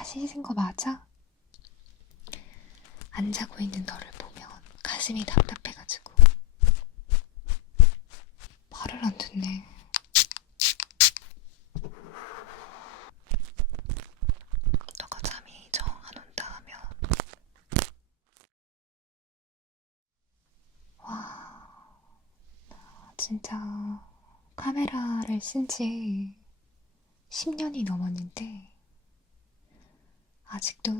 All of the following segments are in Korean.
다시 씻은 거 맞아? 안 자고 있는 너를 보면 가슴이 답답해가지고 말을 안 듣네. 너가 잠이 정 안 온다 하면 와, 진짜 카메라를 쓴 지 10년이 넘었는데 아직도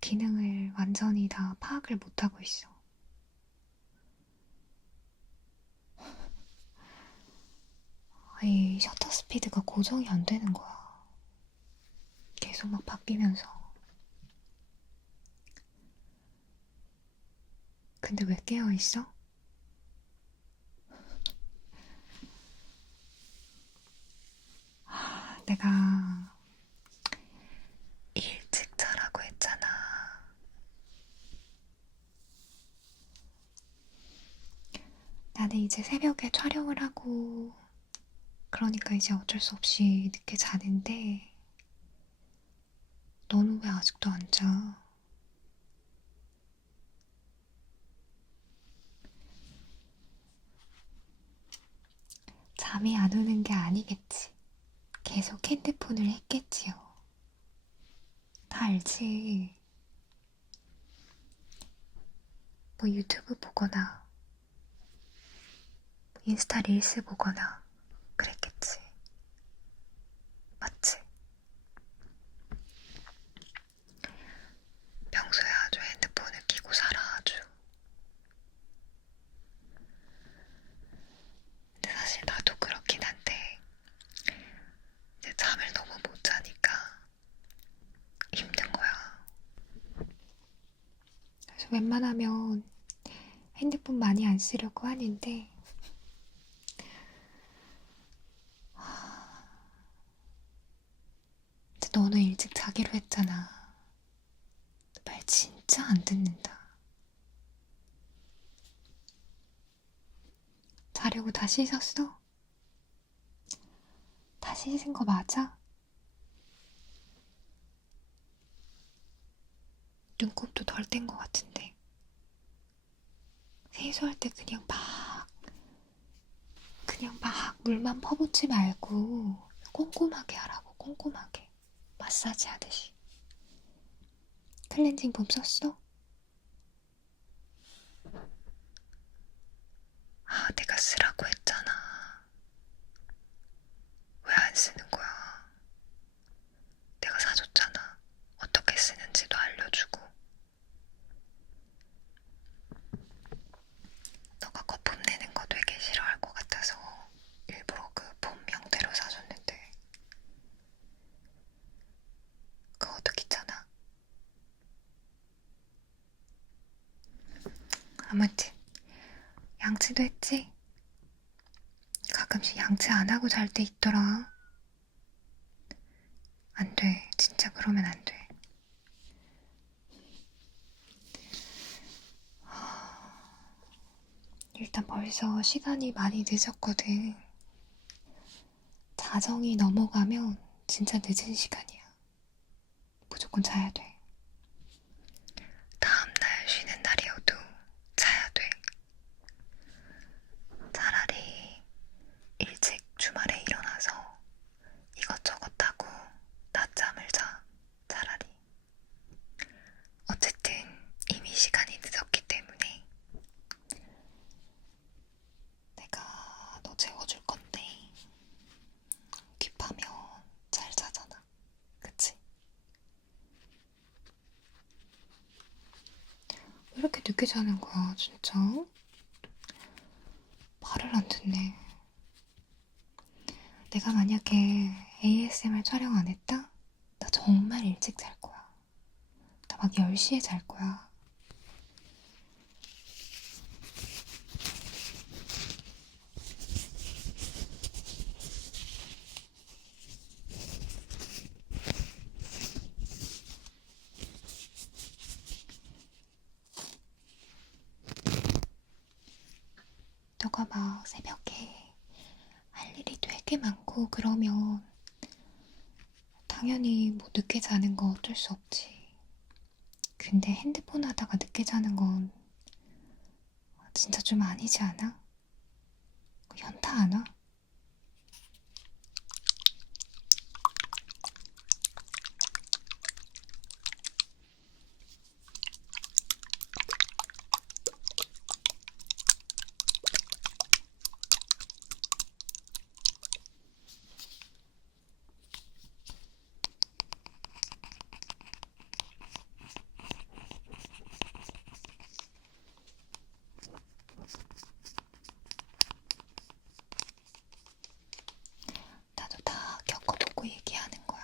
기능을 완전히 다 파악을 못하고 있어. 이 셔터 스피드가 고정이 안 되는 거야. 계속 막 바뀌면서. 근데 왜 깨어 있어? 내가 일찍 자라고 했잖아. 나는 이제 새벽에 촬영을 하고, 그러니까 이제 어쩔 수 없이 늦게 자는데, 너는 왜 아직도 안 자? 잠이 안 오는 게 아니겠지. 계속 핸드폰을 했겠지요. 다 알지. 뭐 유튜브 보거나, 인스타 릴스 보거나, 그랬겠지. 맞지? 평소에 아주 핸드폰을 끼고 살아, 아주. 근데 사실 나도 그렇긴 한데, 이제 잠을 너무 못 자니까 힘든 거야. 그래서 웬만하면 핸드폰 많이 안 쓰려고 하는데, 근데 너는 일찍 자기로 했잖아. 말 진짜 안 듣는다. 자려고 다 씻었어? 다 씻은 거 맞아? 눈곱도 덜 뗀 거 같은데. 세수할 때 그냥 막 물만 퍼붓지 말고 꼼꼼하게 하라고, 꼼꼼하게. 마사지 하듯이. 클렌징 폼 썼어? 아, 내가 쓰라고 했잖아. 왜 안 쓰는 거야? 내가 사줬잖아. 어떻게 쓰는지도 알려주고. 너가 거품 내는 거 되게 싫어할 것 같아서 일부러 그 폼 형태로 사줬는데 그것도 귀찮아. 아무튼 양치도 했지? 가끔씩 양치 안 하고 잘 때 있더라. 안 돼. 진짜 그러면 안 돼. 일단 벌써 시간이 많이 늦었거든. 자정이 넘어가면 진짜 늦은 시간이야. 무조건 자야 돼. 다음날 쉬는 날이어도 자야 돼. 차라리 일찍 주말에 일어나서 이것저것 하고 낮잠을 자. 차라리. 어쨌든 이미 시간이 늦었기 때문에 내가 너 재워줄 건데 급하면 잘 자잖아. 그치? 왜 이렇게 늦게 자는 거야, 진짜? 말을 안 듣네. 내가 만약에 ASMR 촬영 안 했다? 나 정말 일찍 잘 거야. 나 막 10시에 잘 거야. 너가 막 새벽에 할 일이 되게 많고 그러면 당연히 뭐 늦게 자는 거 어쩔 수 없지. 근데 핸드폰 하다가 늦게 자는 건 진짜 좀 아니지 않아? 현타 안 와? 나도 다 겪어보고 얘기하는 거야.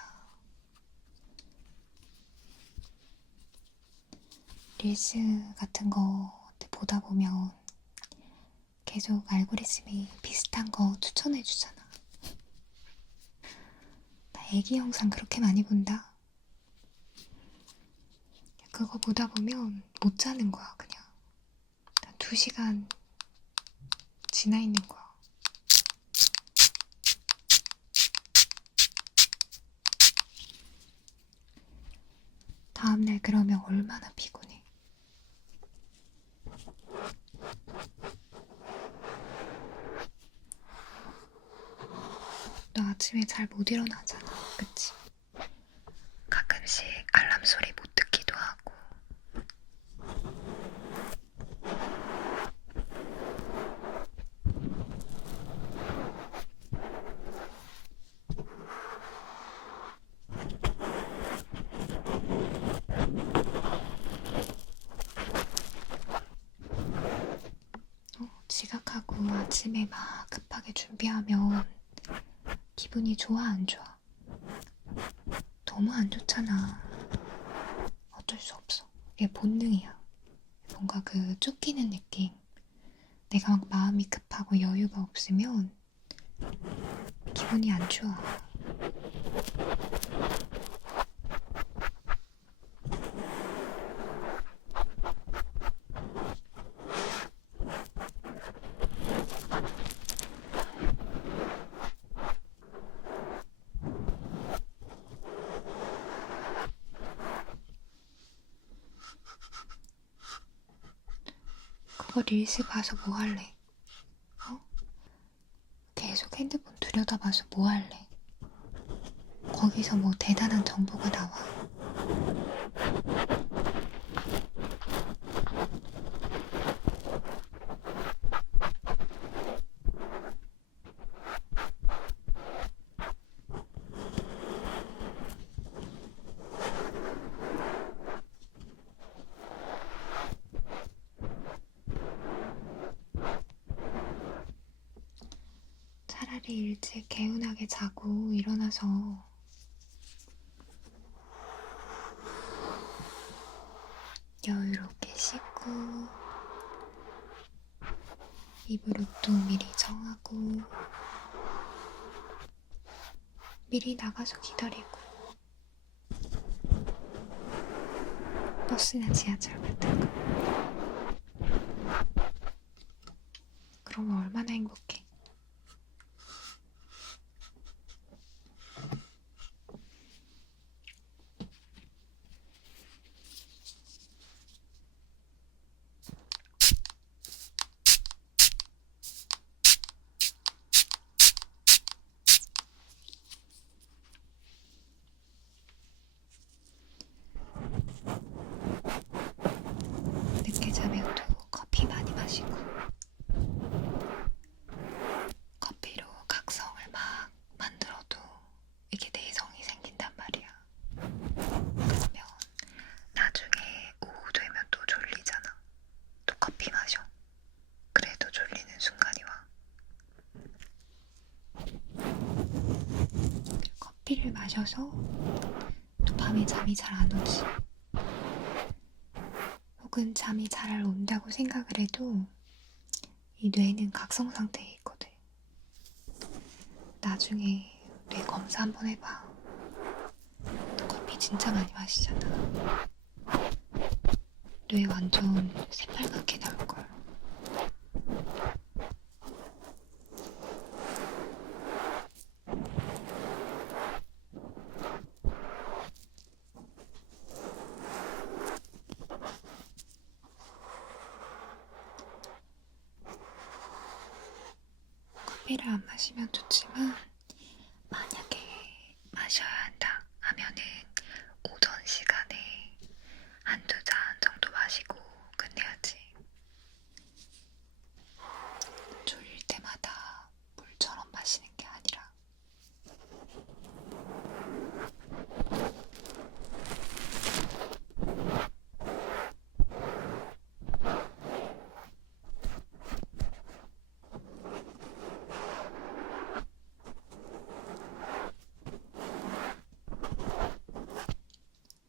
릴스 같은 거 보다 보면 계속 알고리즘이 비슷한 거 추천해주잖아. 나 애기 영상 그렇게 많이 본다. 그거 보다 보면 못 자는 거야, 그냥. 한 2시간 지나 있는 거야. 다음날 그러면 얼마나 피곤해. 너 아침에 잘 못 일어나잖아, 그치? 가끔씩 알람 소리 못 듣기도 하고. 지각하고 아침에 막 급하게 준비하면 기분이 좋아, 안 좋아? 너무 안 좋잖아. 어쩔 수 없어. 이게 본능이야. 뭔가 그 쫓기는 느낌. 내가 막 마음이 급하고 여유가 없으면 기분이 안 좋아. 그거 릴스 봐서 뭐 할래? 어? 계속 핸드폰 들여다봐서 뭐 할래? 거기서 뭐 대단한 정보가 나와? 차라리 일찍 개운하게 자고 일어나서 여유롭게 씻고 입을 옷도 미리 정하고 미리 나가서 기다리고 버스나 지하철 같은 거. 그러면 얼마나 행복해. 늦게 자면 또 커피 많이 마시고 커피로 각성을 막 만들어도 이게 내성이 생긴단 말이야. 그러면 나중에 오후 되면 또 졸리잖아. 또 커피 마셔. 그래도 졸리는 순간이 와. 커피를 마셔서 또 밤에 잠이 잘 안 오지. 혹은 잠이 잘 온다고 생각을 해도 이 뇌는 각성 상태에 있거든. 나중에 뇌 검사 한번 해봐. 너 커피 진짜 많이 마시잖아. 뇌 완전 새빨갛게 나올걸. 커피를 안 마시면 좋지만 만약에 마셔야 한다 하면은 오전 시간에 한두 잔 정도 마시고 끝내야지. 졸릴 때마다 물처럼 마시는 게 아니라.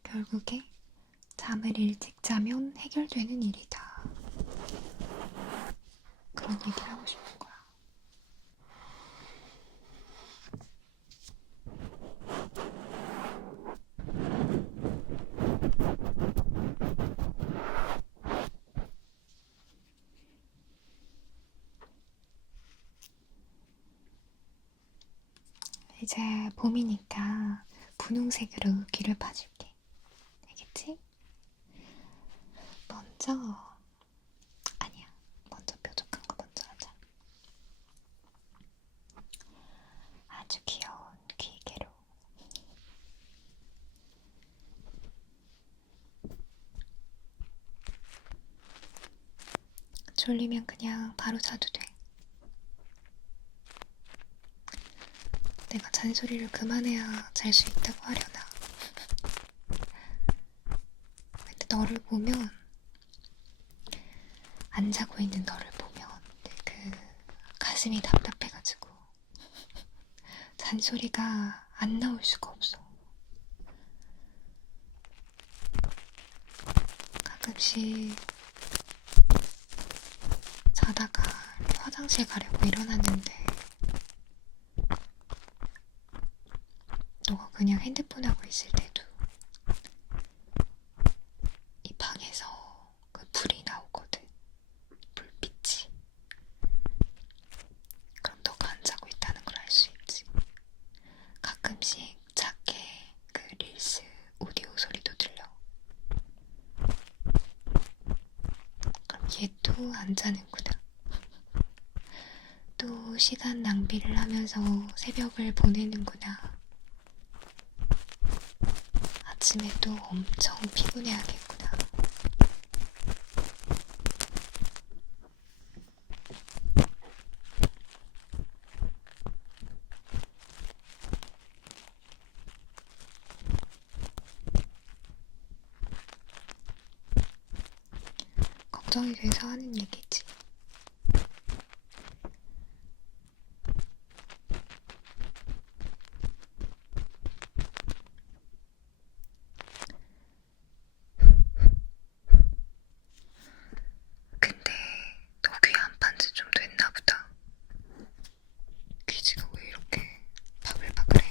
결국에 잠을 일찍 자면 해결되는 일이다. 그런 얘기를 하고 싶은 거야. 이제 봄이니까 분홍색으로 귀를 봐줄게. 알겠지? 먼저 아니야. 먼저 뾰족한 거 먼저 하자. 아주 귀여운 귀개로. 졸리면 그냥 바로 자도 돼. 내가 잔소리를 그만해야 잘 수 있다고 하려나. 근데 너를 보면, 안 자고 있는 너를 보면 그 가슴이 답답해가지고 잔소리가 안 나올 수가 없어. 가끔씩 자다가 화장실 가려고 일어났는데 너가 그냥 핸드폰 하고 있을 때도 이 방에서 그 불이 나오거든. 불빛이. 그럼 너가 안 자고 있다는 걸 알 수 있지. 가끔씩 작게 그 릴스 오디오 소리도 들려. 그럼 얘 또 안 자는구나. 또 시간 낭비를 하면서 새벽을 보내는구나. 아침에 또 엄청 피곤해하겠구나. 걱정이 돼서 하는 얘기지. 근데 너 귀 안 판지 좀 됐나 보다. 귀지가 왜 이렇게 바글바글해?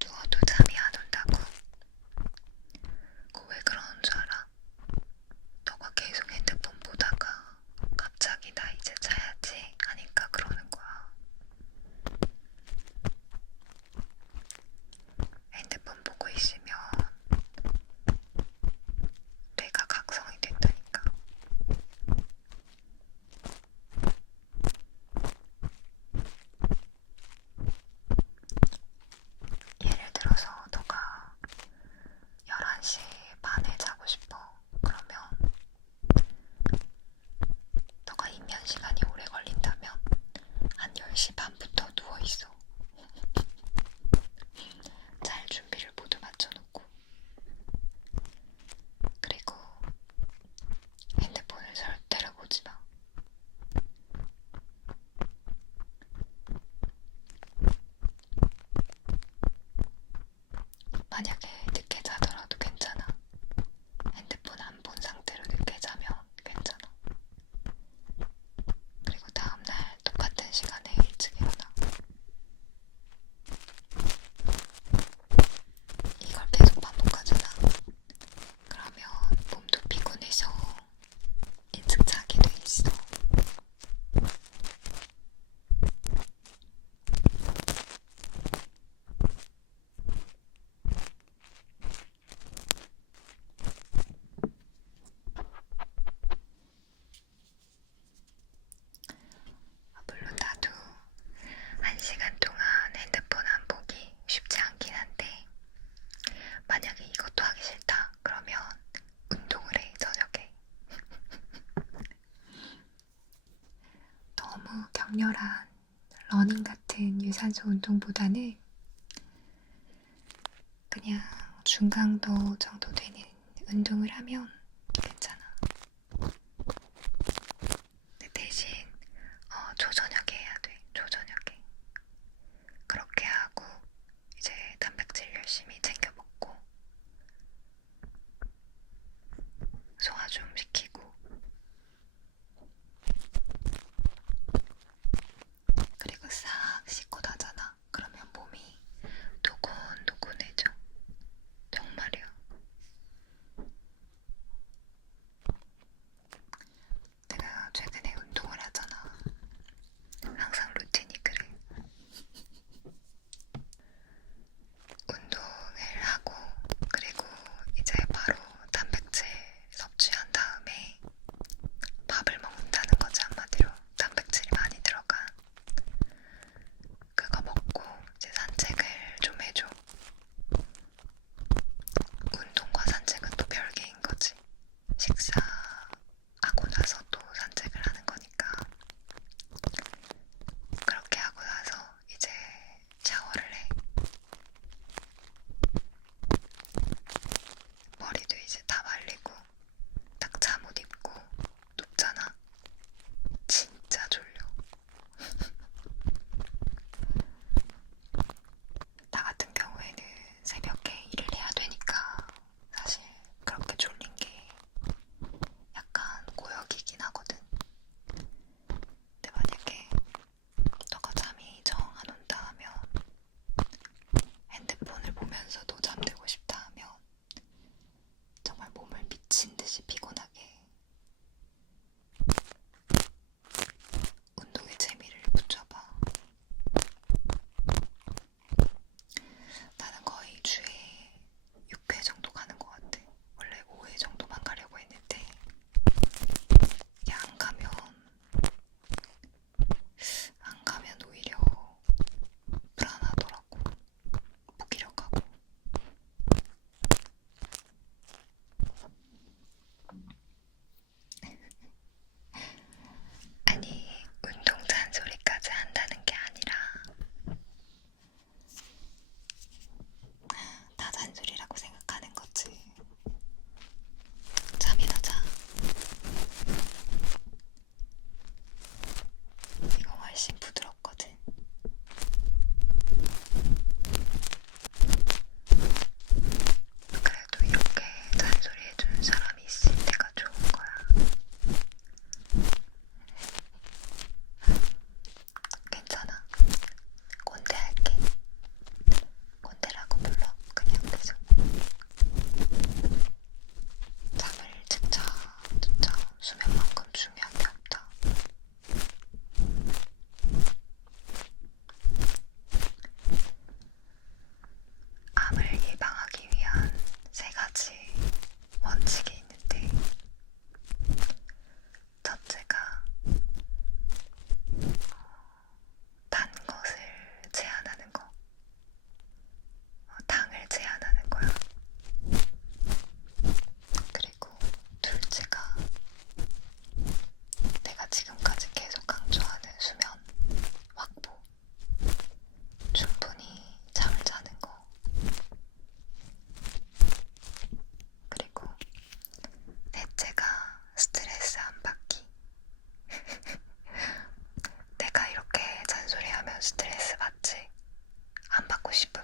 누워도 잠이 안 온다고? 그거 왜 그러는 줄 알아? 너가 계속 핸드폰 보다가 갑자기 나 이제 자야지 하니까 그러는 거야. 핸드폰 보고 있으면 뇌가 각성이 된다니까. 예를 들어서 너가 11시 반에 자고 싶어. 그러면 너가 입면 시간이 오래 걸린다면 한 10시 반부터 누워있어. 잘 준비를 모두 맞춰놓고. 그리고 핸드폰을 절대로 보지 마. 만약에 늦게 자더라도 괜찮아. 핸드폰 안 본 상태로 늦게 자면 괜찮아. 고단수 운동보다는 그냥 중강도 정도 되는 운동을 하면 괜찮아. 근데 대신 초저녁에 해야 돼. 초저녁에. 그렇게 하고 이제 단백질 열심히 챙겨 먹고 소화 좀 시키고 그리고 싹 씻고 나잖아. 그러면 몸이 노곤노곤해져. 정말이야. 내가 최근에 운동을 하잖아. 항상 루틴이 그래. 운동을 하고 그리고 이제 바로 단백질 섭취한 다음에 밥을 먹는다는 거지. 한마디로 단백질이 많이 들어간 그거 먹고 이제 산책을 좀 해줘. 운동과 산책은 또 별개인 거지. 식사하고 나서 또 산책을 하는 거니까. 그렇게 하고 나서 이제 샤워를 해. 머리도 이제 다 말리고 딱 잠옷 입고 눕잖아. 진짜 졸려. 나 같은 경우에는 새벽에 일을 해야 되니까 사실 그렇게 졸린 게 약간 고역이긴 하거든. 근데 만약에 너가 잠이 정 안 온다 하면 핸드폰을 보면서도 잠들고 싶다 하면 정말 몸을 미친 듯이 피곤하게 운동의 재미를 붙여봐. 나는 거의 주에 6회 정도 가는 것 같아. 원래 5회 정도만 가려고 했는데 이게 안 가면 오히려 불안하더라고. 무기력하고. 아니, 운동 잔소리까지 한다는 게 아니라 다 잔소리라고 생각하는 거지. 잠이나 자. 이거 훨씬 부드럽거든. 그래도 이렇게 잔소리해주는 사람이 있을 때가 좋은 거야. 괜찮아. 꼰대 할게. 꼰대라고 불러. 그냥 계속. 잠을 진짜 수면만큼 중요한 게 없다. 암을 예방하기 위한 3가지 원칙이 있는데 첫째가 단 것을 제한하는 거. 당을 제한하는 거야. 그리고 둘째가 내가 지금까지 계속 강조하는 수면 확보. 충분히 잠을 자는 거. 그리고 넷째가 스트레스 안 받기. 내가 이렇게 잔소리하면 스트레스 받지? 안 받고 싶으면